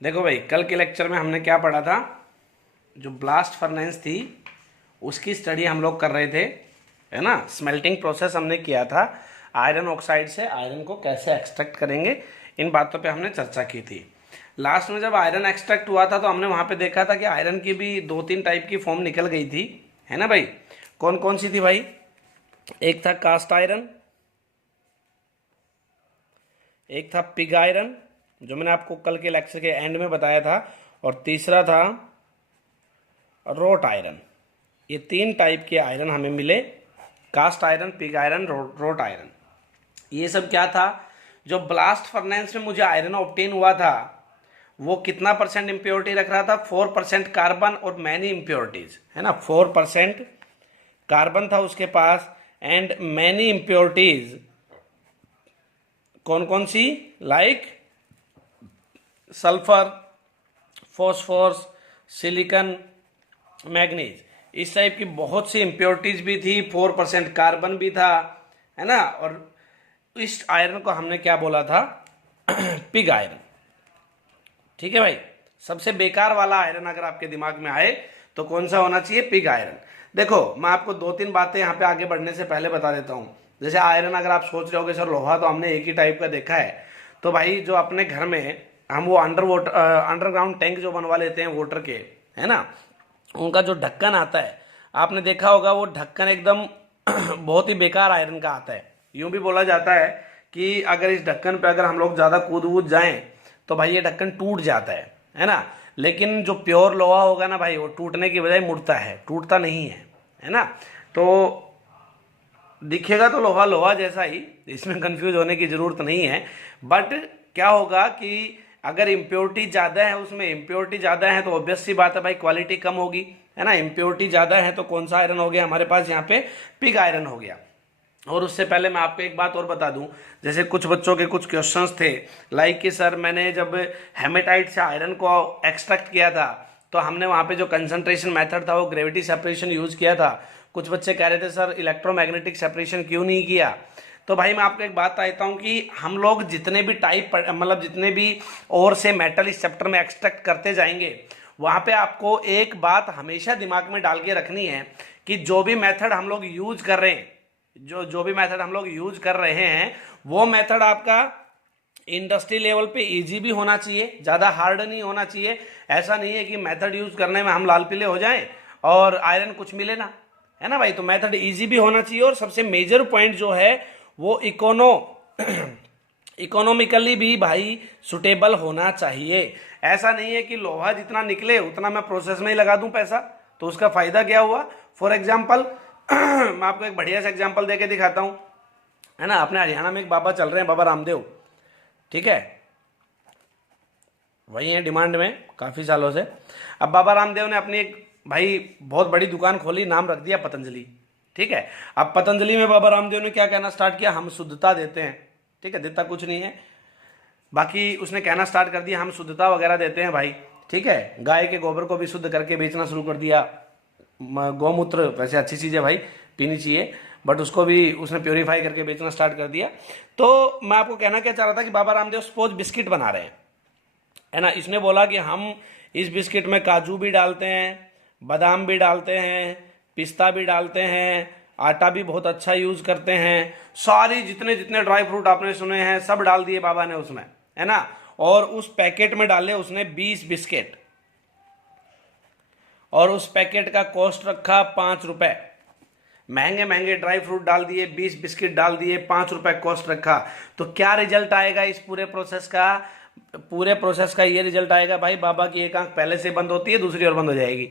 देखो भाई, कल के लेक्चर में हमने क्या पढ़ा था। जो ब्लास्ट फर्नेस थी उसकी स्टडी हम लोग कर रहे थे, है ना। स्मेल्टिंग प्रोसेस हमने किया था। आयरन ऑक्साइड से आयरन को कैसे एक्सट्रैक्ट करेंगे, इन बातों पे हमने चर्चा की थी। लास्ट में जब आयरन एक्सट्रैक्ट हुआ था तो हमने वहां पे देखा था कि आयरन की भी 2-3 टाइप की फॉर्म निकल गई थी, है ना भाई। कौन कौन सी थी भाई? एक था कास्ट आयरन, एक था पिग आयरन जो मैंने आपको कल के लेक्चर के एंड में बताया था, और तीसरा था रोट आयरन। ये 3 टाइप के आयरन हमें मिले, cast iron, pig iron, wrought iron. ये सब क्या था? जो ब्लास्ट फर्नेस में मुझे आयरन ऑब्टेन हुआ था वो कितना परसेंट इम्प्योरिटी रख रहा था? 4% कार्बन और मैनी इम्प्योरिटीज, है ना। 4% कार्बन था उसके पास एंड मैनी इम्प्योरिटीज। कौन कौन सी? Like sulphur, phosphorus, silicon, manganese. इस टाइप की बहुत सी इम्प्योरिटीज भी थी, 4% कार्बन भी था, है ना। और इस आयरन को हमने क्या बोला था? Pig iron. ठीक है भाई। सबसे बेकार वाला आयरन अगर आपके दिमाग में आए तो कौन सा होना चाहिए? Pig iron. देखो, मैं आपको 2-3 बातें यहाँ पे आगे बढ़ने से पहले बता देता हूँ। जैसे आयरन, अगर आप सोच रहे हो कि सर लोहा तो हमने एक ही टाइप का देखा है, तो भाई जो अपने घर में हम वो अंडरग्राउंड टैंक जो बनवा लेते हैं वाटर के, है ना, उनका जो ढक्कन आता है, आपने देखा होगा वो ढक्कन एकदम बहुत ही बेकार आयरन का आता है। यूं भी बोला जाता है कि अगर इस ढक्कन पे अगर हम लोग ज़्यादा कूद वूद जाएं तो भाई ये ढक्कन टूट जाता है ना। लेकिन जो प्योर लोहा होगा ना भाई, वो टूटने की बजाय मुड़ता है, टूटता नहीं है ना। तो दिखेगा तो लोहा लोहा जैसा ही, इसमें कंफ्यूज होने की जरूरत नहीं है। बट क्या होगा कि अगर इम्प्योरिटी ज़्यादा है, उसमें इम्प्योरिटी ज़्यादा है तो ऑब्वियस सी बात है भाई, क्वालिटी कम होगी, है ना। इम्प्योरिटी ज़्यादा है तो कौन सा आयरन हो गया हमारे पास यहाँ पे? पिग आयरन हो गया। और उससे पहले मैं आपको एक बात और बता दूं, जैसे कुछ बच्चों के कुछ क्वेश्चंस थे, लाइक कि सर मैंने जब हेमेटाइट से आयरन को एक्सट्रैक्ट किया था तो हमने वहाँ पे जो कंसंट्रेशन मेथड था वो ग्रेविटी सेपरेशन यूज किया था। कुछ बच्चे कह रहे थे सर इलेक्ट्रोमैग्नेटिक सेपरेशन क्यों नहीं किया। तो भाई मैं आपको एक बात बताता हूँ कि हम लोग जितने भी टाइप, मतलब जितने भी और से मेटल इस चैप्टर में एक्सट्रैक्ट करते जाएंगे, वहाँ पे आपको एक बात हमेशा दिमाग में डाल के रखनी है कि जो भी मेथड हम लोग यूज कर रहे हैं, जो भी मेथड हम लोग यूज कर रहे हैं, वो मेथड आपका इंडस्ट्री लेवल पे इजी भी होना चाहिए, ज्यादा हार्ड नहीं होना चाहिए। ऐसा नहीं है कि मेथड यूज करने में हम लाल पीले हो जाएं और आयरन कुछ मिले ना, है ना भाई। तो मेथड इजी भी होना चाहिए और सबसे मेजर पॉइंट जो है वो इकोनॉमिकली भी भाई सुटेबल होना चाहिए। ऐसा नहीं है कि लोहा जितना निकले उतना मैं प्रोसेस में ही लगा दूं पैसा, तो उसका फायदा क्या हुआ? फॉर एग्जाम्पल मैं आपको एक बढ़िया सा एग्जाम्पल देके दिखाता हूं, है ना। अपने हरियाणा में एक बाबा चल रहे हैं, बाबा रामदेव, ठीक है, वही है डिमांड में काफी सालों से। अब बाबा रामदेव ने अपनी एक भाई बहुत बड़ी दुकान खोली, नाम रख दिया पतंजलि, ठीक है। अब पतंजलि में बाबा रामदेव ने क्या कहना स्टार्ट किया? हम शुद्धता देते हैं, ठीक है, देता कुछ नहीं है, बाकी उसने कहना स्टार्ट कर दिया हम शुद्धता वगैरह देते हैं भाई, ठीक है। गाय के गोबर को भी शुद्ध करके बेचना शुरू कर दिया। गौमूत्र वैसे अच्छी चीज़ है भाई, पीनी चाहिए, बट उसको भी उसने प्योरीफाई करके बेचना स्टार्ट कर दिया। तो मैं आपको कहना क्या चाह रहा था कि बाबा रामदेव सपोज बिस्किट बना रहे हैं, है ना। इसने बोला कि हम इस बिस्किट में काजू भी डालते हैं, बादाम भी डालते हैं, पिस्ता भी डालते हैं, आटा भी बहुत अच्छा यूज करते हैं, सारी जितने जितने ड्राई फ्रूट आपने सुने हैं सब डाल दिए बाबा ने उसमें, है ना। और उस पैकेट में डाले उसने 20 बिस्किट और उस पैकेट का कॉस्ट रखा 5 रुपए। महंगे महंगे ड्राई फ्रूट डाल दिए, 20 बिस्किट डाल दिए, 5 रुपए कॉस्ट रखा। तो क्या रिजल्ट आएगा इस पूरे प्रोसेस का? पूरे प्रोसेस का ये रिजल्ट आएगा भाई, बाबा की एक आंख पहले से बंद होती है, दूसरी और बंद हो जाएगी,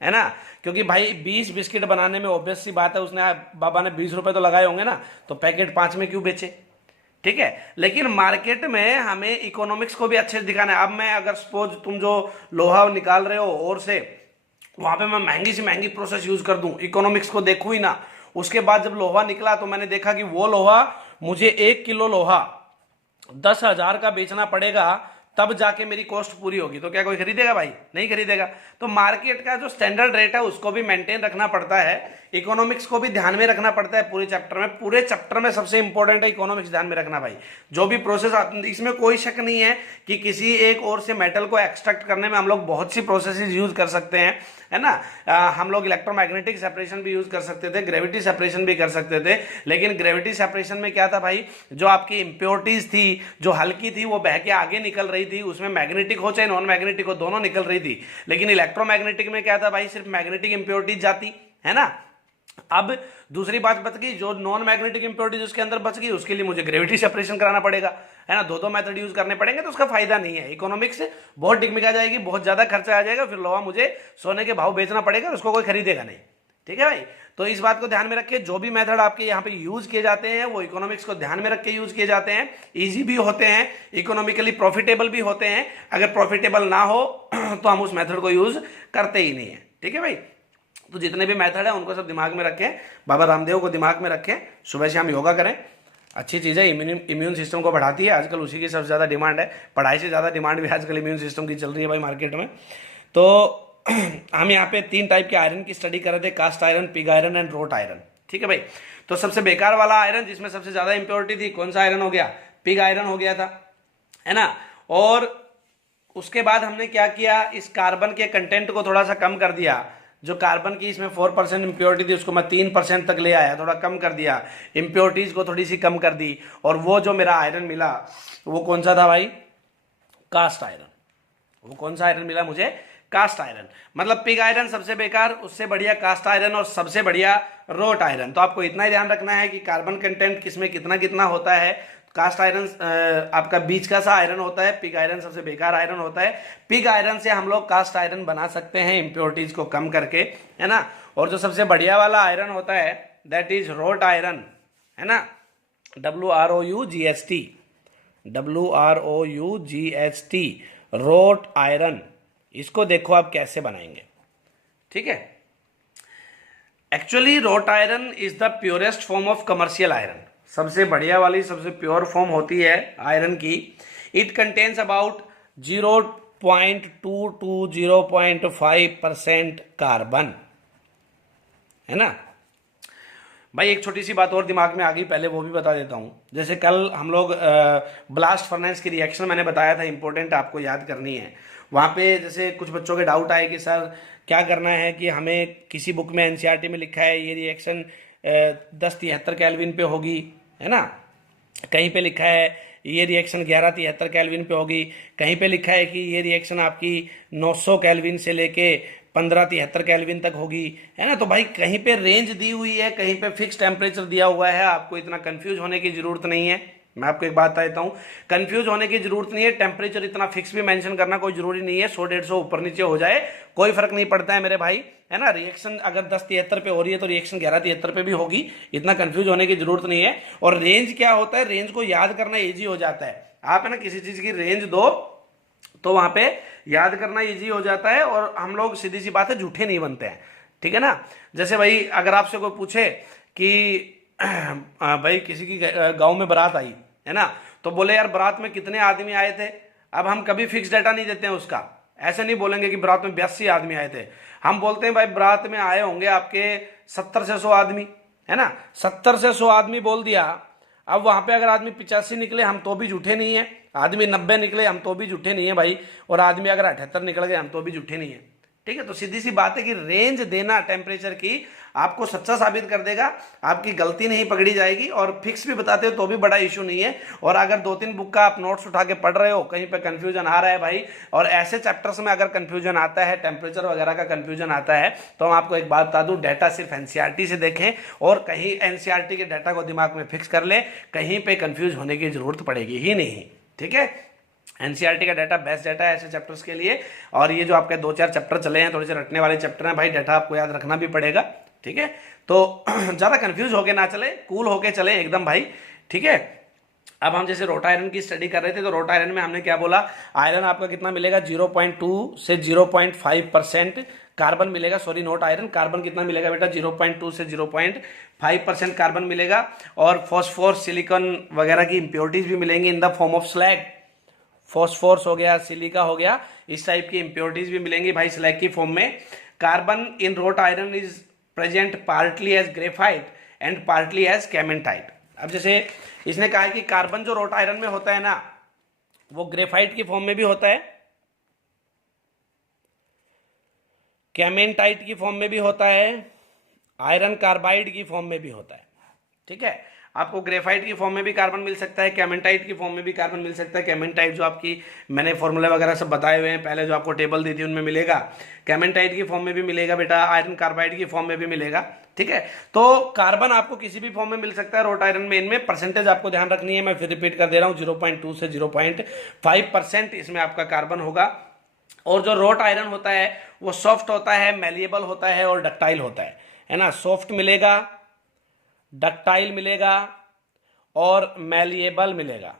है ना। क्योंकि भाई 20 बिस्किट बनाने में ऑब्वियस सी बात है उसने, बाबा ने 20 रुपए तो लगाए होंगे ना, तो पैकेट 5 में क्यों बेचे? ठीक है। लेकिन मार्केट में हमें इकोनॉमिक्स को भी अच्छे से दिखाना है। अब मैं अगर सपोज तुम जो लोहा निकाल रहे हो और से, वहां पे मैं महंगी से महंगी प्रोसेस यूज कर दूं, इकोनॉमिक्स को देखूं ही ना, उसके बाद जब लोहा निकला तो मैंने देखा कि वो लोहा मुझे 1 किलो लोहा 10,000 का बेचना पड़ेगा, तब जाके मेरी कॉस्ट पूरी होगी। तो क्या कोई खरीदेगा भाई? नहीं खरीदेगा। तो मार्केट का जो स्टैंडर्ड रेट है उसको भी मेंटेन रखना पड़ता है, इकोनॉमिक्स को भी ध्यान में रखना पड़ता है पूरे चैप्टर में। पूरे चैप्टर में सबसे इंपॉर्टेंट है इकोनॉमिक्स ध्यान में रखना भाई। जो भी प्रोसेस, इसमें कोई शक नहीं है कि किसी एक और से मेटल को एक्सट्रैक्ट करने में हम लोग बहुत सी प्रोसेसेस यूज कर सकते हैं, है ना। हम लोग इलेक्ट्रोमैग्नेटिक सेपरेशन भी यूज कर सकते थे, ग्रेविटी सेपरेशन भी कर सकते थे, लेकिन ग्रेविटी सेपरेशन में क्या था भाई, जो आपकी इंप्योरिटीज थी, जो हल्की थी, वो बह के आगे निकल रही थी, उसमें मैग्नेटिक हो चाहे नॉन मैग्नेटिक हो, दोनों निकल रही थी। लेकिन इलेक्ट्रोमैग्नेटिक में क्या था भाई, सिर्फ मैग्नेटिक इंप्योरिटीज जाती, है ना। अब दूसरी बात बच गई, जो नॉन मैग्नेटिक इंप्योरिटीज उसके अंदर बच गई, उसके लिए मुझे ग्रेविटी सेपरेशन कराना पड़ेगा, है ना। दो मेथड यूज करने पड़ेंगे, तो उसका फायदा नहीं है। इकोनॉमिक्स बहुत डिगमिगा जाएगी, बहुत ज्यादा खर्चा आ जाएगा, फिर लोहा मुझे सोने के भाव बेचना पड़ेगा, उसको कोई खरीदेगा नहीं। ठीक है भाई, तो इस बात को ध्यान में रखिए। जो भी मेथड आपके यहाँ पे यूज किए जाते हैं वो इकोनॉमिक्स को ध्यान में रख के यूज किए जाते हैं, इजी भी होते हैं, इकोनॉमिकली प्रॉफिटेबल भी होते हैं। अगर प्रॉफिटेबल ना हो तो हम उस मेथड को यूज करते ही नहीं है। ठीक है भाई, तो जितने भी मेथड है उनको सब दिमाग में रखें, बाबा रामदेव को दिमाग में रखें, सुबह शाम योगा करें, अच्छी चीज़ है, इम्यून सिस्टम को बढ़ाती है, आजकल उसी की सबसे ज़्यादा डिमांड है, पढ़ाई से ज़्यादा डिमांड भी आजकल इम्यून सिस्टम की चल रही है भाई मार्केट में। तो हम यहाँ पे 3 टाइप के आयरन की स्टडी कर रहे थे, cast iron, pig iron and wrought iron. ठीक है भाई, तो सबसे बेकार वाला आयरन जिसमें सबसे ज़्यादा इंप्योरिटी थी, कौन सा आयरन हो गया? पिग आयरन हो गया था, है ना। और उसके बाद हमने क्या किया, इस कार्बन के कंटेंट को थोड़ा सा कम कर दिया। जो कार्बन की इसमें 4% इंप्योरिटी थी उसको मैं 3% तक ले आया, थोड़ा कम कर दिया, इंप्योरिटीज को थोड़ी सी कम कर दी, और वो जो मेरा आयरन मिला वो कौन सा था भाई? Cast iron. वो कौन सा आयरन मिला मुझे? Cast iron. मतलब पिग आयरन सबसे बेकार, उससे बढ़िया कास्ट आयरन, और सबसे बढ़िया रोट आयरन। तो आपको इतना ही ध्यान रखना है कि कार्बन कंटेंट किसमें कितना कितना होता है। कास्ट आयरन आपका बीच का सा आयरन होता है, पिग आयरन सबसे बेकार आयरन होता है। पिग आयरन से हम लोग कास्ट आयरन बना सकते हैं इंप्योरिटीज को कम करके, है ना। और जो सबसे बढ़िया वाला आयरन होता है दैट इज रोट आयरन, है ना, WROUGHT, WROUGHT, रोट आयरन। इसको देखो आप कैसे बनाएंगे। ठीक है, actually road iron is the purest form of commercial iron. सबसे बढ़िया वाली, सबसे प्योर फॉर्म होती है आयरन की। It contains about 0.2 to 0.5% carbon, है ना भाई। एक छोटी सी बात और दिमाग में आ गई, पहले वो भी बता देता हूं। जैसे कल हम लोग ब्लास्ट फर्नेस की रिएक्शन मैंने बताया था, इंपॉर्टेंट आपको याद करनी है। वहां पे जैसे कुछ बच्चों के डाउट आए कि सर क्या करना है, कि हमें किसी बुक में एनसीईआरटी में लिखा है ये रिएक्शन 1073 केल्विन पे होगी, है ना। कहीं पे लिखा है ये रिएक्शन 1173 केल्विन पे होगी, कहीं पे लिखा है कि ये रिएक्शन आपकी 900 केल्विन से लेके 1573 केल्विन तक होगी, है ना। तो भाई कहीं पे रेंज दी हुई है, कहीं पे फिक्स टेम्परेचर दिया हुआ है, आपको इतना कंफ्यूज होने की जरूरत नहीं है। मैं आपको एक बात बता देता हूं, कंफ्यूज होने की जरूरत नहीं है। टेम्परेचर इतना फिक्स भी मेंशन करना कोई जरूरी नहीं है, 100-150 ऊपर नीचे हो जाए कोई फर्क नहीं पड़ता है मेरे भाई, है ना। रिएक्शन अगर 1073 पे हो रही है तो रिएक्शन 1173 पे भी होगी, इतना कंफ्यूज होने की जरूरत नहीं है। और रेंज क्या होता है, रेंज को याद करना ईजी हो जाता है। आप है ना किसी चीज की रेंज दो तो वहां पे याद करना ईजी हो जाता है, और हम लोग सीधी सी बात है झूठे नहीं बनते हैं। ठीक है ना। जैसे भाई अगर आपसे कोई पूछे कि भाई किसी की गांव में बारात आई, है ना, तो बोले यार बारात में कितने आदमी आए थे। अब हम कभी फिक्स डाटा नहीं देते हैं उसका, ऐसे नहीं बोलेंगे कि बारात में 82 आदमी आए थे। हम बोलते हैं भाई बारात में आए होंगे आपके 70 से 100 आदमी, है ना। 70 से 100 आदमी बोल दिया। अब वहां पे अगर आदमी 85 निकले हम तो भी झूठे नहीं है, आदमी 90 निकले हम तो भी झूठे नहीं है भाई, और आदमी अगर 78 निकल गए हम तो भी झूठे नहीं है। ठीक है, तो सीधी सी बात है कि रेंज देना टेम्परेचर की आपको सच्चा साबित कर देगा, आपकी गलती नहीं पकड़ी जाएगी, और फिक्स भी बताते हो तो भी बड़ा इशू नहीं है। और अगर 2-3 बुक का आप नोट्स उठा के पढ़ रहे हो, कहीं पे कंफ्यूजन आ रहा है भाई, और ऐसे चैप्टर्स में अगर कंफ्यूजन आता है, टेम्परेचर वगैरह का कंफ्यूजन आता है, तो हम आपको एक बात बता दूं, डाटा सिर्फ एनसीईआरटी से देखें, और कहीं एनसीईआरटी के डाटा को दिमाग में फिक्स कर ले, कहीं पे कंफ्यूज होने की जरूरत पड़ेगी ही नहीं। ठीक है, एनसीईआरटी का डाटा बेस्ट डाटा है ऐसे चैप्टर्स के लिए। और ये जो आपके 2-4 चैप्टर चले हैं, थोड़े से रटने वाले चैप्टर हैं भाई, डाटा आपको याद रखना भी पड़ेगा। ठीक है, तो ज्यादा कंफ्यूज होके ना चले, कूल होके चले एकदम भाई। ठीक है, अब हम जैसे रोट आयरन की स्टडी कर रहे थे, तो रोट आयरन में हमने क्या बोला, आयरन आपका कितना मिलेगा, 0.2 से 0.5% कार्बन मिलेगा। सॉरी, नोट आयरन, कार्बन कितना मिलेगा बेटा, 0.2 से 0.5% कार्बन मिलेगा। और फॉस्फोरस, सिलिकॉन वगैरह की इंप्योरिटीज भी मिलेंगी in the form of slag. Phosphorus हो गया, सिलिका हो गया, इस टाइप की इंप्योरिटीज भी मिलेंगी भाई स्लैग की फॉर्म में। Carbon in wrought iron is present partly as graphite and partly as cementite. अब जैसे इसने कहा है कि कार्बन जो रोट आयरन में होता है ना, वो ग्रेफाइट की फॉर्म में भी होता है, केमेंटाइट की फॉर्म में भी होता है, आयरन कार्बाइड की फॉर्म में भी होता है। ठीक है, आपको ग्रेफाइट की फॉर्म में भी कार्बन मिल सकता है, केमेंटाइट की फॉर्म में भी कार्बन मिल सकता है। केमेंटाइट जो आपकी मैंने फॉर्मूला वगैरह सब बताए हुए हैं पहले, जो आपको टेबल दी थी उनमें मिलेगा। केमेंटाइट की फॉर्म में भी मिलेगा बेटा, आयरन कार्बाइड की फॉर्म में भी मिलेगा। ठीक है, तो कार्बन आपको किसी भी फॉर्म में मिल सकता है रोट आयरन में। इनमें परसेंटेज आपको ध्यान रखनी है, मैं फिर रिपीट कर दे रहा हूँ, 0.2 से 0.5% इसमें आपका कार्बन होगा। और जो रोट आयरन होता है वो सॉफ्ट होता है, मैलिएबल होता है और डक्टाइल होता है ना। सॉफ्ट मिलेगा, डक्टाइल मिलेगा और मैलिएबल मिलेगा।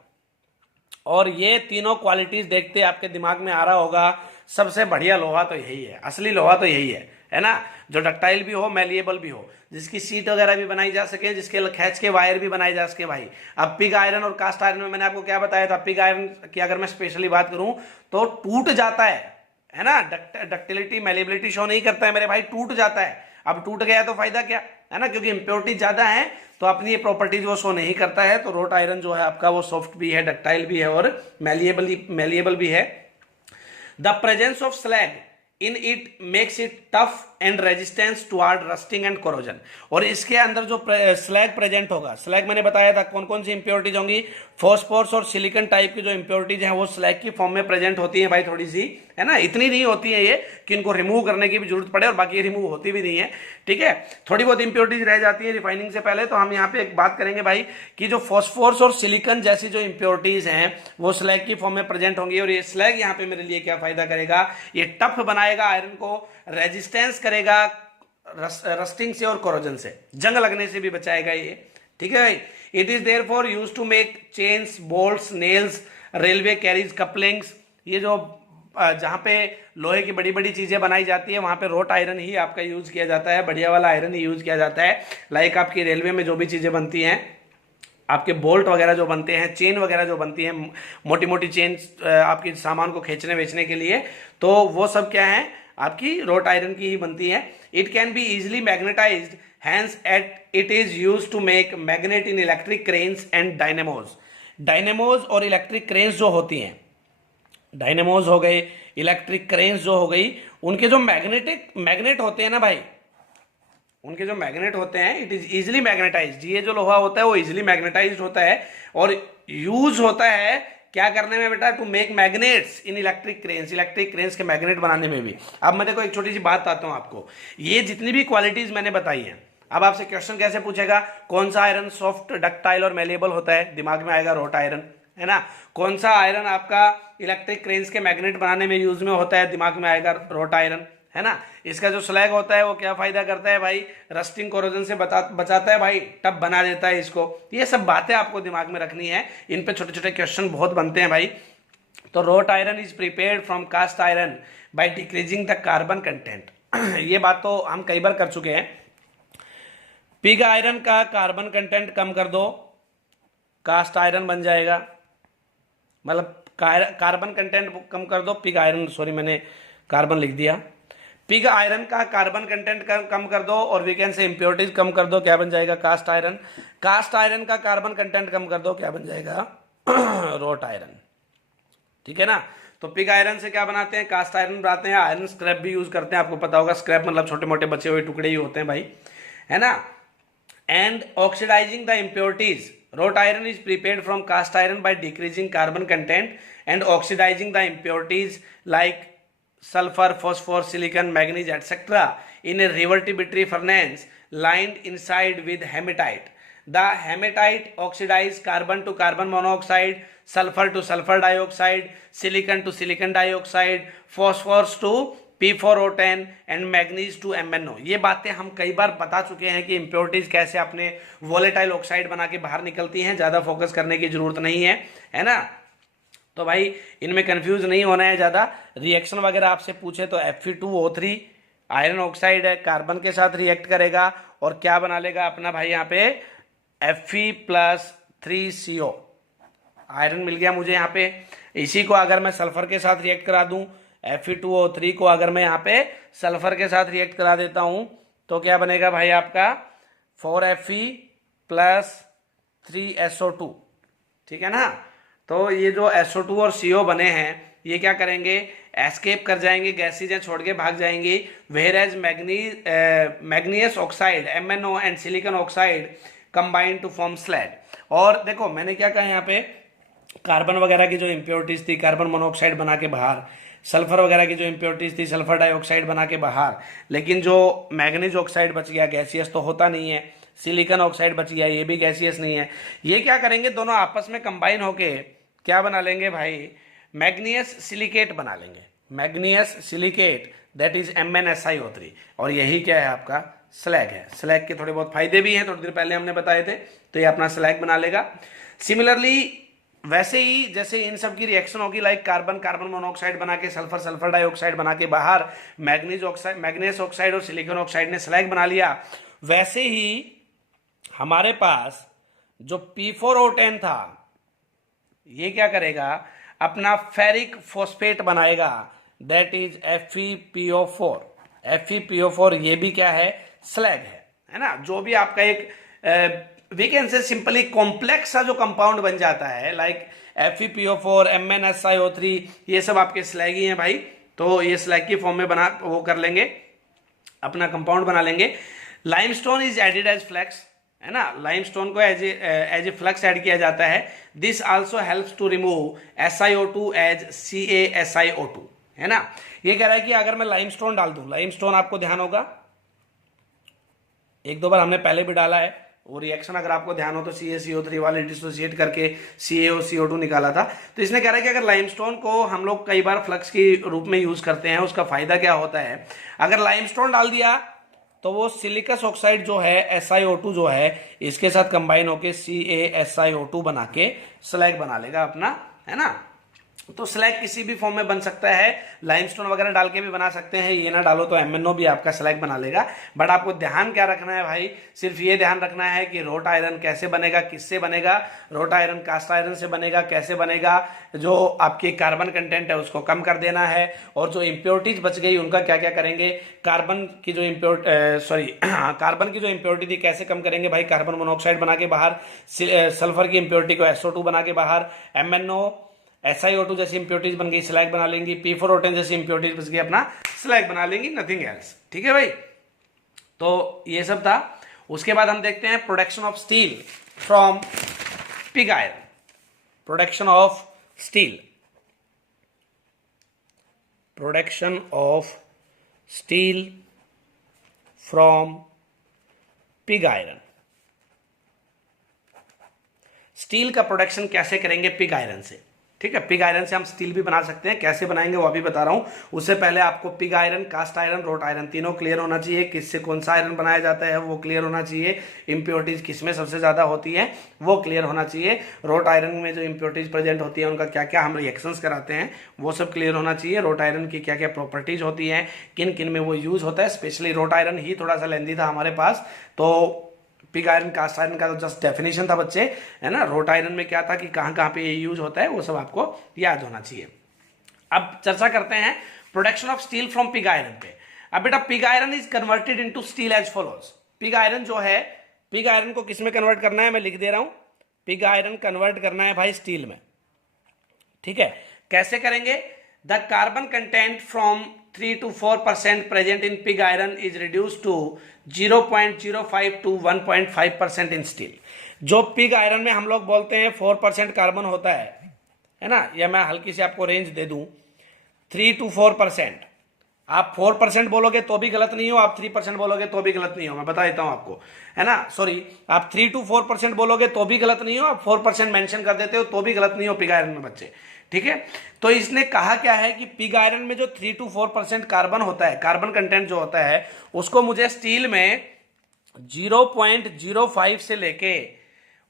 और ये तीनों क्वालिटीज देखते आपके दिमाग में आ रहा होगा, सबसे बढ़िया लोहा तो यही है, असली लोहा तो यही है ना, जो डक्टाइल भी हो, मैलिएबल भी हो, जिसकी सीट वगैरह भी बनाई जा सके, जिसके खींच के वायर भी बनाए जा सके भाई। अब पिग आयरन और कास्ट आयरन में मैंने आपको क्या बताया था, पिग आयरन की अगर मैं स्पेशली बात करूं तो टूट जाता है ना, डक्टिलिटी मैलिएबिलिटी शो नहीं करता है मेरे भाई, टूट जाता है। अब टूट गया तो फायदा क्या है ना, क्योंकि इंप्योरिटी ज्यादा है तो अपनी ये प्रॉपर्टीज वो शो नहीं करता है। तो रोट आयरन जो है आपका वो सॉफ्ट भी है, डक्टाइल भी है और मैलिएबल भी है। The presence of slag in it makes it tough and resistance toward rusting and corrosion. और इसके अंदर जो स्लैग प्रेजेंट होगा, स्लैग मैंने बताया था कौन कौन सी इंप्योरिटीज होंगी, फॉस्फोरस और सिलिकॉन टाइप की जो इंप्योरिटीज हैं वो स्लैग की फॉर्म में प्रेजेंट होती है भाई, थोड़ी सी है ना, इतनी नहीं होती है ये कि इनको रिमूव करने की भी जरूरत पड़े, और बाकी रिमूव होती भी नहीं है। ठीक है, थोड़ी बहुत इंप्योरिटीज रह जाती है रिफाइनिंग से पहले। तो हम यहाँ पे एक बात करेंगे भाई कि जो फॉस्फोरस और सिलिकॉन जैसी जो इंप्योरिटीज हैं वो स्लैग की फॉर्म में प्रेजेंट होंगी। और ये स्लैग यहाँ पे मेरे लिए क्या फायदा करेगा, ये टफ बनाएगा आयरन को, रेजिस्टेंस करेगा रस्टिंग से और कोरोजन से, जंग लगने से भी बचाएगा ये। ठीक है भाई, it is there for use to make chains, bolts, nails, railway carriage, couplings. ये जो जहां पे लोहे की बड़ी बड़ी चीजें बनाई जाती है वहां पे रोट आयरन ही आपका यूज किया जाता है, बढ़िया वाला आयरन ही यूज किया जाता है। लाइक आपकी रेलवे में जो भी चीजें बनती हैं, आपके बोल्ट वगैरह जो बनते हैं, चेन वगैरह जो बनती हैं, मोटी मोटी चेन आपकी सामान को खींचने बेचने के लिए, तो वो सब क्या है आपकी रोट आयरन की ही बनती है। It can be easily magnetised, hence at it is use to make magnet in electric cranes and dynamos. Dynamos और इलेक्ट्रिक क्रेन्स जो होती हैं, डायनेमोज हो गए, इलेक्ट्रिक क्रेन्स जो हो गई, उनके जो मैग्नेट होते हैं ना भाई, उनके जो मैग्नेट होते हैं इट इज इजिली मैग्नेटाइज्ड। ये जो लोहा होता है वो इजिली मैग्नेटाइज्ड होता है और यूज होता है क्या करने में बेटा, to make magnets in electric cranes, electric cranes के मैग्नेट बनाने में भी। अब मैं देखो एक छोटी सी बात बताता हूं आपको, ये जितनी भी क्वालिटीज मैंने बताई हैं, अब आपसे क्वेश्चन कैसे पूछेगा, कौन सा आयरन सॉफ्ट, डक्टाइल और मैलिएबल होता है, दिमाग में आएगा रोट आयरन, है ना। कौन सा आयरन आपका इलेक्ट्रिक क्रेन्स के मैग्नेट बनाने में यूज में होता है, दिमाग में आएगा रोट आयरन, है ना। इसका जो स्लैग होता है वो क्या फायदा करता है भाई, रस्टिंग कोरोजन से बचाता है भाई, टफ बना देता है इसको। ये सब बातें आपको दिमाग में रखनी है, इन पे छोटे छोटे क्वेश्चन बहुत बनते हैं भाई। तो road iron is prepared from cast iron by decreasing the carbon content. ये बात तो हम कई बार कर चुके हैं। पिग आयरन का कार्बन कंटेंट कम कर दो, कास्ट आयरन बन जाएगा, मतलब कार्बन कंटेंट कम कर दो, पिग आयरन, सॉरी मैंने कार्बन लिख दिया, पिग आयरन का कार्बन कंटेंट कम कर दो और वी कैन से इंप्योरिटीज कम कर दो, क्या बन जाएगा, कास्ट आयरन। कास्ट आयरन का कार्बन कंटेंट कम कर दो, क्या बन जाएगा, रोट आयरन। ठीक है ना। तो पिग आयरन से क्या बनाते हैं, कास्ट आयरन बनाते हैं, आयरन स्क्रैप भी यूज करते हैं, आपको पता होगा स्क्रैप मतलब छोटे मोटे बचे हुए टुकड़े ही होते हैं भाई, है ना। And oxidising the impurities, wrought iron is prepared from cast iron by decreasing carbon content and oxidizing the impurities like sulfur, phosphorus, silicon, manganese, etc. in a reverberatory furnace lined inside with hematite. The hematite oxidizes carbon to carbon monoxide, sulfur to sulfur dioxide, silicon to silicon dioxide, phosphorus to P4O10 and manganese to MnO। ये बातें हम कई बार बता चुके हैं कि impurities कैसे अपने वोलेटाइल ऑक्साइड बना के बाहर निकलती हैं, ज्यादा फोकस करने की जरूरत नहीं है ना। तो भाई इनमें कंफ्यूज नहीं होना है ज्यादा। रिएक्शन वगैरह आपसे पूछे तो Fe2O3 आयरन ऑक्साइड है, कार्बन के साथ रिएक्ट करेगा और क्या बना लेगा अपना भाई यहाँ पे Fe+3CO, आयरन मिल गया मुझे यहाँ पे। इसी को अगर मैं सल्फर के साथ रिएक्ट करा दूं, Fe2O3 को अगर मैं यहाँ पे सल्फर के साथ रिएक्ट करा देता हूं तो क्या बनेगा भाई आपका 4Fe प्लस 3SO2, ठीक है ना। तो ये जो SO2 और CO बने हैं ये क्या करेंगे, एस्केप कर जाएंगे, गैसेज छोड़ के भाग जाएंगे। Where as manganous oxide MnO and silicon oxide combine to form slag. और देखो मैंने क्या कहा यहाँ पे, कार्बन वगैरह की जो इम्प्योरिटीज थी कार्बन मोनोऑक्साइड बना के बाहर, सल्फर वगैरह की जो इम्प्योरिटीज थी सल्फर डाइऑक्साइड बना के बाहर, लेकिन जो मैग्नीज ऑक्साइड बच गया गैसियस तो होता नहीं है, सिलिकॉन ऑक्साइड बच गया ये भी गैसियस नहीं है। ये क्या करेंगे, दोनों आपस में कंबाइन होके क्या बना लेंगे भाई, मैग्नीशियस सिलिकेट बना लेंगे, मैग्नीशियस सिलिकेट, दैट इज MnSiO3। और यही क्या है आपका स्लैग है। स्लैग के थोड़े बहुत फायदे भी हैं, थोड़ी देर पहले हमने बताए थे। तो ये अपना स्लैग बना लेगा। सिमिलरली वैसे ही जैसे इन सब की रिएक्शन होगी, लाइक कार्बन कार्बन मोनोऑक्साइड बना के सल्फर सल्फर डाइऑक्साइड बना के बाहर, मैग्नीशियस ऑक्साइड और सिलिकॉन ऑक्साइड ने स्लैग बना लिया, वैसे ही हमारे पास जो P4O10 था ये क्या करेगा, अपना फेरिक फॉस्फेट बनाएगा, दैट इज FePO4। FePO4 ये भी क्या है, स्लैग है ना। जो भी आपका एक we can say simply complex सा जो कंपाउंड बन जाता है, लाइक FePO4 MnSiO3 ये सब आपके स्लैग ही हैं भाई। तो ये स्लैग की फॉर्म में बना वो कर लेंगे, अपना कंपाउंड बना लेंगे। Limestone is added as flux, है ना, लाइमस्टोन को एज ए फ्लक्स ऐड किया जाता है। This also helps to remove SiO2 as CaSiO2, है ना। ये कह रहा है कि अगर मैं लाइमस्टोन डाल दूं, लाइमस्टोन आपको ध्यान होगा एक दो बार हमने पहले भी डाला है, वो रिएक्शन अगर आपको ध्यान हो तो CaCO3 वाले डिसोसिएट करके CaOCO2 निकाला था। तो इसने कह रहा है कि अगर लाइमस्टोन को हम लोग कई बार फ्लक्स के रूप में यूज करते हैं, उसका फायदा क्या होता है, अगर लाइमस्टोन डाल दिया तो वो सिलिकस ऑक्साइड जो है SiO2 जो है इसके साथ कंबाइन होके CaSiO2 बना के स्लैग बना लेगा अपना, है ना। तो स्लैग किसी भी फॉर्म में बन सकता है, लाइमस्टोन वगैरह डाल के भी बना सकते हैं, ये ना डालो तो MnO भी आपका स्लैग बना लेगा। बट आपको ध्यान क्या रखना है भाई, सिर्फ ये ध्यान रखना है कि रोट आयरन कैसे बनेगा, किससे बनेगा, रोट आयरन कास्ट आयरन से बनेगा, कैसे बनेगा, जो आपकी कार्बन कंटेंट है उसको कम कर देना है, और जो इम्प्योरिटीज बच गई उनका क्या क्या करेंगे, कार्बन की जो कार्बन की जो इम्प्योरिटी थी कैसे कम करेंगे भाई, कार्बन मोनोऑक्साइड बना के बाहर, सल्फर की इम्प्योरिटी को SO2 बना के बाहर, MnO SiO2 जैसी इंप्योरिटीज बन गई स्लैग बना लेंगी, P4O10 जैसी इंप्योरिटीज बच गई अपना स्लैग बना लेंगी, नथिंग एल्स, ठीक है भाई। तो ये सब था। उसके बाद हम देखते हैं production of steel from pig iron. Production of steel, production of steel from pig iron. Steel का प्रोडक्शन कैसे करेंगे पिग आयरन से, ठीक है। पिग आयरन से हम स्टील भी बना सकते हैं, कैसे बनाएंगे वो अभी बता रहा हूं। उससे पहले आपको pig iron, cast iron, wrought iron तीनों क्लियर होना चाहिए, किससे कौन सा आयरन बनाया जाता है वो क्लियर होना चाहिए, इंप्योरिटीज किसमें सबसे ज्यादा होती है वो क्लियर होना चाहिए, रोट आयरन में जो इंप्योरिटीज प्रेजेंट होती है उनका क्या क्या हम रिएक्शंस कराते हैं वो सब क्लियर होना चाहिए, रोट आयरन की क्या क्या प्रॉपर्टीज होती है, किन किन में वो यूज होता है। स्पेशली रोट आयरन ही थोड़ा सा लेंदी था हमारे पास, तो पिग आयरन कास्ट आयरन का तो जस्ट डेफिनेशन था बच्चे, है ना। रोट आयरन में क्या था कि कहां कहां पे ये यूज होता है वो सब आपको याद होना चाहिए। अब चर्चा करते हैं production of steel from pig iron पे। अब बेटा pig iron is converted into steel as follows. Pig iron जो है, पिग आयरन को किस में कन्वर्ट करना है मैं लिख दे रहा हूं, पिग आयरन कन्वर्ट करना है भाई स्टील में, ठीक है। कैसे करेंगे, the carbon content from 3 to 4% present in pig iron is reduced to 0.05 to 1.5% in steel। जो पिग आयरन में हम लोग बोलते हैं 4% कार्बन होता है ना, या मैं हल्की से आपको रेंज दे दूं 3 to 4%। आप 4% बोलोगे तो भी गलत नहीं हो, आप 3% बोलोगे तो भी गलत नहीं हो, मैं बता देता हूं आपको, है ना। सॉरी, आप 3 to 4% बोलोगे तो भी गलत नहीं हो, आप 4% मेंशन कर देते हो तो भी गलत नहीं हो पिग आयरन में बच्चे, ठीक है। तो इसने कहा क्या है कि पिग आयरन में जो 3 to 4% कार्बन होता है, कार्बन कंटेंट जो होता है उसको मुझे स्टील में 0.05 से लेके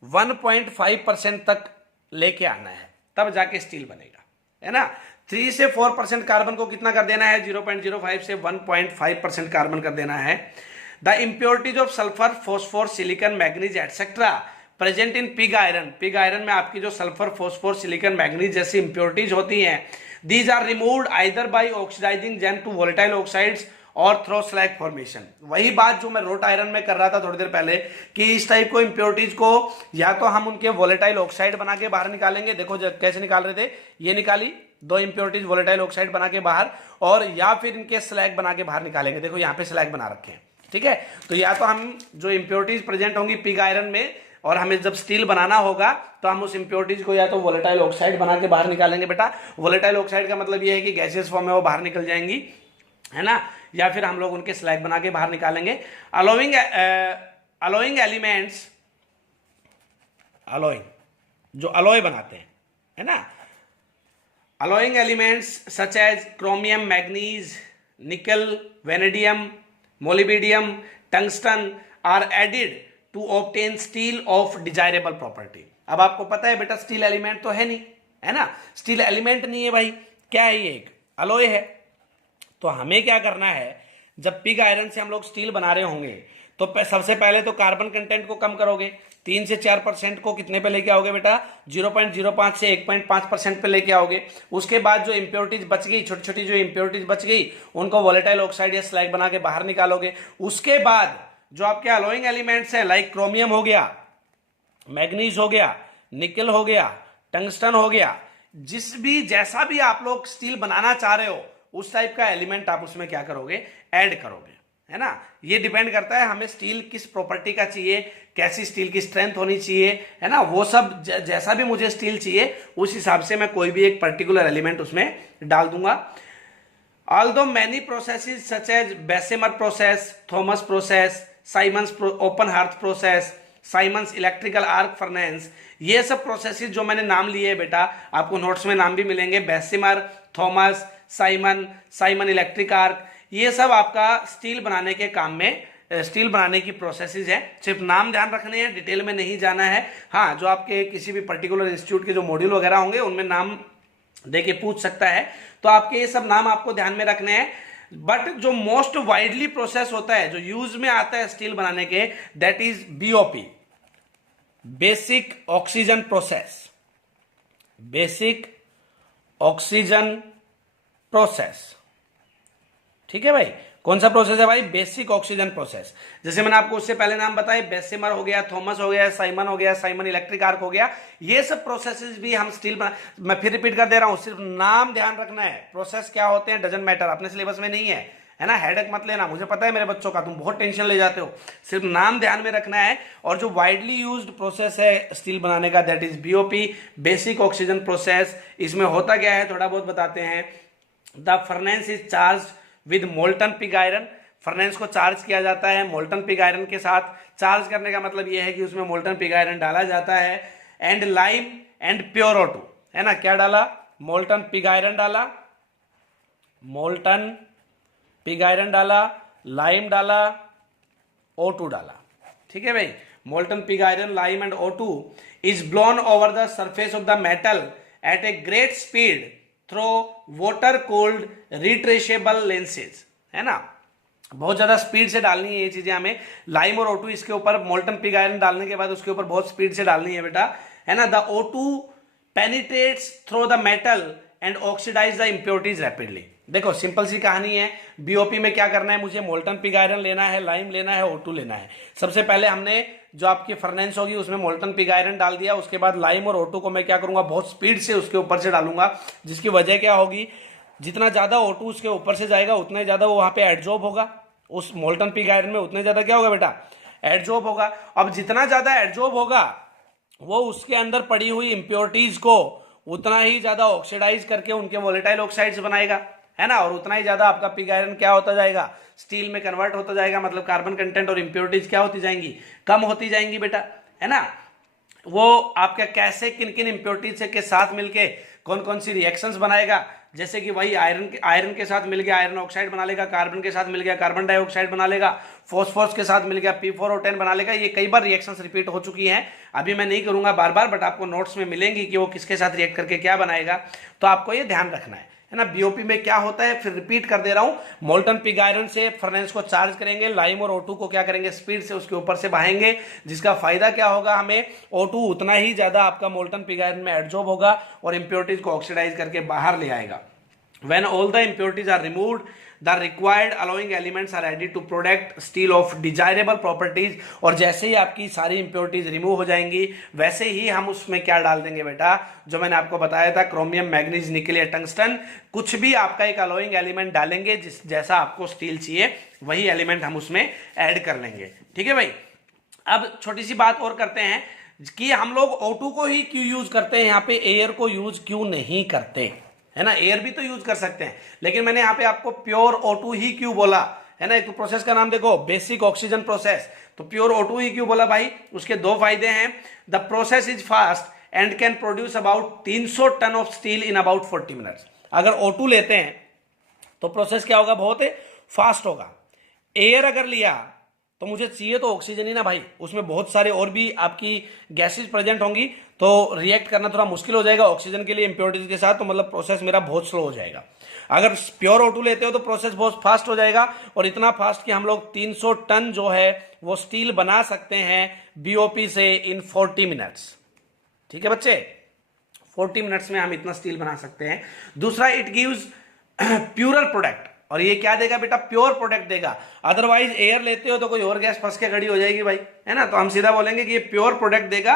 1.5% तक लेके आना है, तब जाके स्टील बनेगा, है ना। 3 से 4% कार्बन को कितना कर देना है, 0.05 से 1.5% कार्बन कर देना है। The impurities of sulphur, phosphor, silicon, manganese etcetera present in pig iron, pig iron में आपकी जो सल्फर, फॉस्फोर, सिलिकॉन, मैग्नीज जैसी इंप्योरिटीज होती हैं, these are removed either by oxidising them to volatile oxides और थ्रो स्लैग फॉर्मेशन। वही बात जो मैं रोट आयरन में कर रहा था थोड़ी देर पहले कि इस टाइप को इंप्योरिटीज को या तो हम उनके वोलेटाइल ऑक्साइड बना के बाहर निकालेंगे, देखो कैसे निकाल रहे थे, ये निकाली दो इंप्योरिटीज वोलेटाइल ऑक्साइड बना के बाहर, और या फिर इनके स्लैग बना के बाहर निकालेंगे, देखो यहाँ पे स्लैग बना रखे हैं, ठीक है। तो या तो हम जो इंप्योरिटीज प्रेजेंट होंगी पिग आयरन में और हमें जब स्टील बनाना होगा तो हम उस इंप्योरिटीज को या तो वोलेटाइल ऑक्साइड बना के बाहर निकालेंगे बेटा, वोलेटाइल ऑक्साइड का मतलब ये है कि गैसियस फॉर्म में वो बाहर निकल जाएंगी, है ना, या फिर हम लोग उनके स्लैग बना के बाहर निकालेंगे। अलोइंग एलिमेंट्स, अलोइंग जो अलोय बनाते हैं, है ना, alloying elements such as chromium, manganese, nickel, vanadium, molybdenum, tungsten are added to obtain steel of desirable property. अब आपको पता है बेटा स्टील एलिमेंट तो है नहीं, है ना, स्टील एलिमेंट नहीं है भाई, क्या है ये, एक अलोय है। तो हमें क्या करना है, जब पिग आयरन से हम लोग स्टील बना रहे होंगे तो सबसे पहले तो कार्बन कंटेंट को कम करोगे, 3 से 4% को कितने पे लेके आओगे बेटा, 0.05 से 1.5% पे लेके आओगे। उसके बाद जो इंप्योरिटीज बच गई, छोटी छोटी जो इंप्योरिटीज बच गई, उनको वोलेटाइल ऑक्साइड या स्लैग बना के बाहर निकालोगे। उसके बाद जो आपके अलोइंग एलिमेंट्स हैं, लाइक क्रोमियम हो गया, मैग्नीज हो गया, निकल हो गया, टंगस्टन हो गया, जैसा भी आप लोग स्टील बनाना चाह रहे हो उस टाइप का एलिमेंट आप उसमें क्या करोगे, ऐड करोगे, है ना। ये डिपेंड करता है हमें स्टील किस प्रॉपर्टी का चाहिए, कैसी स्टील की स्ट्रेंथ होनी चाहिए, है ना, वो सब जैसा भी मुझे स्टील चाहिए उस हिसाब से मैं कोई भी एक पर्टिकुलर एलिमेंट उसमें डाल दूंगा। Although many processes such as Bessemer process, Thomas process, Siemens open hearth process, Siemens electrical arc furnace, ये सब प्रोसेसेस जो मैंने नाम लिए हैं बेटा, आपको नोट्स में नाम भी मिलेंगे, Bessemer, Thomas, Simon electric arc, ये सब आपका स्टील बनाने के काम में, स्टील बनाने की प्रोसेसेस है। सिर्फ नाम ध्यान रखने हैं, डिटेल में नहीं जाना है। हाँ, जो आपके किसी भी पर्टिकुलर इंस्टीट्यूट के जो मॉड्यूल वगैरह होंगे उनमें नाम देके पूछ सकता है, तो आपके ये सब नाम आपको ध्यान में रखने हैं। बट जो मोस्ट वाइडली प्रोसेस होता है, जो यूज में आता है स्टील बनाने के, that is BOP, basic oxygen process, basic oxygen process, ठीक है भाई। कौन सा प्रोसेस है भाई, बेसिक ऑक्सीजन प्रोसेस। जैसे मैंने आपको उससे पहले नाम बताए, बेसिमर हो गया, थॉमस हो गया, साइमन हो गया, साइमन इलेक्ट्रिक आर्क हो गया, ये सब प्रोसेसेस भी हम स्टील बना, मैं फिर रिपीट कर दे रहा हूं, सिर्फ नाम ध्यान रखना है, प्रोसेस क्या होते हैं डजंट मैटर, अपने सिलेबस में नहीं है ना, हेडेक मत लेना, मुझे पता है मेरे बच्चों का, तुम बहुत टेंशन ले जाते हो, सिर्फ नाम ध्यान में रखना है। और जो वाइडली यूज्ड प्रोसेस है स्टील बनाने का, that is BOP, basic oxygen process. इसमें होता क्या है थोड़ा बहुत बताते हैं। The furnace is charge with molten pig iron, furnace को चार्ज किया जाता है मोल्टन पिग आयरन के साथ। चार्ज करने का मतलब यह है कि उसमें मोल्टन पिग आयरन डाला जाता है, and lime and pure O2, है ना, क्या डाला, मोल्टन पिग आयरन डाला, मोल्टन पिग आयरन डाला, लाइम डाला, O2 डाला, ठीक है भाई। Molten pig iron, lime and O2 is blown over the surface of the metal at a great speed through water cold retractable lances, है ना, बहुत ज्यादा स्पीड से डालनी है ये चीजें हमें। लाइम और O2 इसके ऊपर, मोल्टन पिग आयरन डालने के बाद उसके ऊपर बहुत स्पीड से डालनी है बेटा, है ना। The O2 penetrates through the metal and oxidise the impurities rapidly. देखो सिंपल सी कहानी है, बीओपी में क्या करना है, मुझे मोल्टन पिग आयरन लेना है, लाइम लेना है, O2 लेना है। सबसे पहले हमने जो आपकी फर्नेस होगी उसमें मोल्टन पिग आयरन डाल दिया, उसके बाद लाइम और O2 को मैं क्या करूंगा, बहुत स्पीड से उसके ऊपर से डालूंगा, जिसकी वजह क्या होगी, जितना ज्यादा O2 उसके ऊपर से जाएगा उतना ही ज्यादा वो वहां पे एडजॉर्ब होगा, उस मोल्टन पिग आयरन में उतने ज्यादा क्या होगा बेटा, एडजॉर्ब होगा। अब जितना ज्यादा एडजॉर्ब होगा वो उसके अंदर पड़ी हुई इंप्योरिटीज को उतना ही ज्यादा ऑक्सीडाइज करके उनके वोलेटाइल ऑक्साइड्स बनाएगा, है ना, और उतना ही ज्यादा आपका पिग आयरन क्या होता जाएगा, स्टील में कन्वर्ट होता जाएगा। मतलब कार्बन कंटेंट और इंप्योरिटीज क्या होती जाएंगी, कम होती जाएंगी बेटा, है ना। वो आपका कैसे किन किन इंप्योरिटीज के साथ मिलके कौन कौन सी रिएक्शंस बनाएगा, जैसे कि वही आयरन के साथ मिल गया आयरन ऑक्साइड बना लेगा, कार्बन के साथ मिल गया कार्बन डाइऑक्साइड बना लेगा, फॉस्फोरस के साथ मिल गया P4O10 बना लेगा। ये कई बार रिएक्शंस रिपीट हो चुकी हैं, अभी मैं नहीं करूंगा बार बार, बट आपको नोट्स में मिलेंगी कि वो किसके साथ रिएक्ट करके क्या बनाएगा, तो आपको ये ध्यान रखना है। है ना। बीओपी में क्या होता है, फिर रिपीट कर दे रहा हूं, मोल्टन पिग आयरन से फर्नेस को चार्ज करेंगे, लाइम और O2 को क्या करेंगे, स्पीड से उसके ऊपर से बहाएंगे, जिसका फायदा क्या होगा, हमें O2 उतना ही ज्यादा आपका मोल्टन पिग आयरन में एडजॉर्ब होगा और इंप्योरिटीज को ऑक्सीडाइज करके बाहर ले आएगा। When all the impurities are removed, the required alloying elements are added to product steel of desirable properties। और जैसे ही आपकी सारी impurities रिमूव हो जाएंगी वैसे ही हम उसमें क्या डाल देंगे बेटा, जो मैंने आपको बताया था, क्रोमियम, मैग्नीज, निकल या टंगस्टन, कुछ भी आपका एक अलोइंग एलिमेंट डालेंगे, जैसा आपको स्टील चाहिए वही एलिमेंट हम उसमें ऐड कर लेंगे। ठीक है भाई। अब छोटी सी बात और करते हैं कि हम लोग O2 को ही क्यों यूज करते हैं, यहाँ पे एयर को यूज क्यों नहीं करते, है ना। एयर भी तो यूज कर सकते हैं, लेकिन मैंने यहाँ पे आपको प्योर O2 ही क्यों बोला, है ना। एक तो प्रोसेस का नाम देखो, बेसिक ऑक्सीजन प्रोसेस, तो प्योर O2 ही क्यों बोला भाई, उसके दो फायदे हैं। The process is fast and can produce about 300 ton of steel in about 40 minutes. अगर O2 लेते हैं तो प्रोसेस क्या होगा, बहुत फास्ट होगा। एयर अगर लिया तो मुझे चाहिए तो ऑक्सीजन ही ना भाई, उसमें बहुत सारे और भी आपकी गैसेज प्रेजेंट होंगी, तो रिएक्ट करना थोड़ा मुश्किल हो जाएगा ऑक्सीजन के लिए इंप्योरिटीज के साथ, तो मतलब प्रोसेस मेरा बहुत स्लो हो जाएगा। अगर प्योर O2 लेते हो तो प्रोसेस बहुत फास्ट हो जाएगा, और इतना फास्ट कि हम लोग 300 टन जो है वो स्टील बना सकते हैं बीओपी से इन 40 मिनट्स। ठीक है बच्चे, 40 मिनट्स में हम इतना स्टील बना सकते हैं। दूसरा, इट गिव्स प्यूरर प्रोडक्ट, और ये क्या देगा बेटा, प्योर प्रोडक्ट देगा। अदरवाइज एयर लेते हो तो कोई और गैस फंस के खड़ी हो जाएगी भाई, है ना। तो हम सीधा बोलेंगे कि ये प्योर प्रोडक्ट देगा,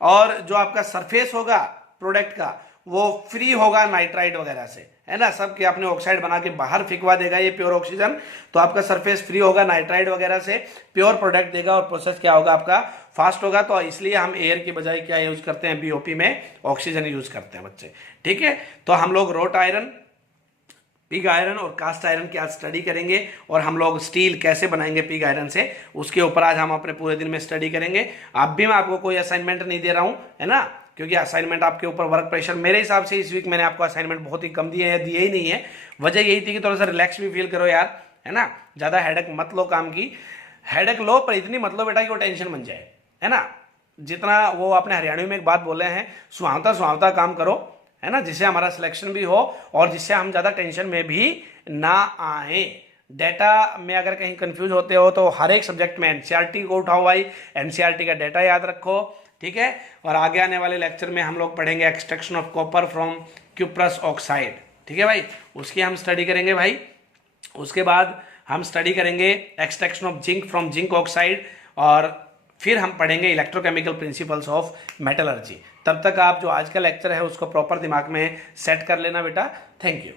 और जो आपका सरफेस होगा प्रोडक्ट का वो फ्री होगा नाइट्राइड वगैरह से, है ना। सब के आपने ऑक्साइड बना के बाहर फिकवा देगा ये प्योर ऑक्सीजन, तो आपका सरफेस फ्री होगा नाइट्राइड वगैरह से, प्योर प्रोडक्ट देगा, और प्रोसेस क्या होगा आपका, फास्ट होगा। तो इसलिए हम एयर की बजाय क्या यूज करते हैं, बीओपी में ऑक्सीजन यूज करते हैं बच्चे। ठीक है, तो हम लोग रोट आयरन, पिग आयरन और कास्ट आयरन की आज स्टडी करेंगे, और हम लोग स्टील कैसे बनाएंगे पिग आयरन से, उसके ऊपर आज हम अपने पूरे दिन में स्टडी करेंगे। अब भी मैं आपको कोई असाइनमेंट नहीं दे रहा हूं, है ना, क्योंकि असाइनमेंट आपके ऊपर वर्क प्रेशर, मेरे हिसाब से इस वीक मैंने आपको असाइनमेंट बहुत ही कम दिए हैं, दिए ही नहीं है। वजह यही थी कि थोड़ा सा रिलैक्स भी फील करो यार, है ना। ज्यादा हेडेक मत लो काम की, हेडेक लो पर इतनी मत लो बेटा कि वो टेंशन बन जाए, है ना। जितना वो आपने हरियाणवी में एक बात बोले हैं, सुहावता सुहावता काम करो, है ना, जिससे हमारा सिलेक्शन भी हो और जिससे हम ज्यादा टेंशन में भी ना आए। डेटा में अगर कहीं कंफ्यूज होते हो तो हर एक सब्जेक्ट में एनसीईआरटी को उठाओ भाई, एनसीईआरटी का डेटा याद रखो। ठीक है, और आगे आने वाले लेक्चर में हम लोग पढ़ेंगे extraction of copper from cuprous oxide. ठीक है भाई, उसकी हम स्टडी करेंगे भाई। उसके बाद हम स्टडी करेंगे extraction of zinc from zinc oxide, और फिर हम पढ़ेंगे इलेक्ट्रोकेमिकल प्रिंसिपल्स ऑफ मेटलर्जी। तब तक आप जो आज का लेक्चर है उसको प्रॉपर दिमाग में सेट कर लेना बेटा। Thank you.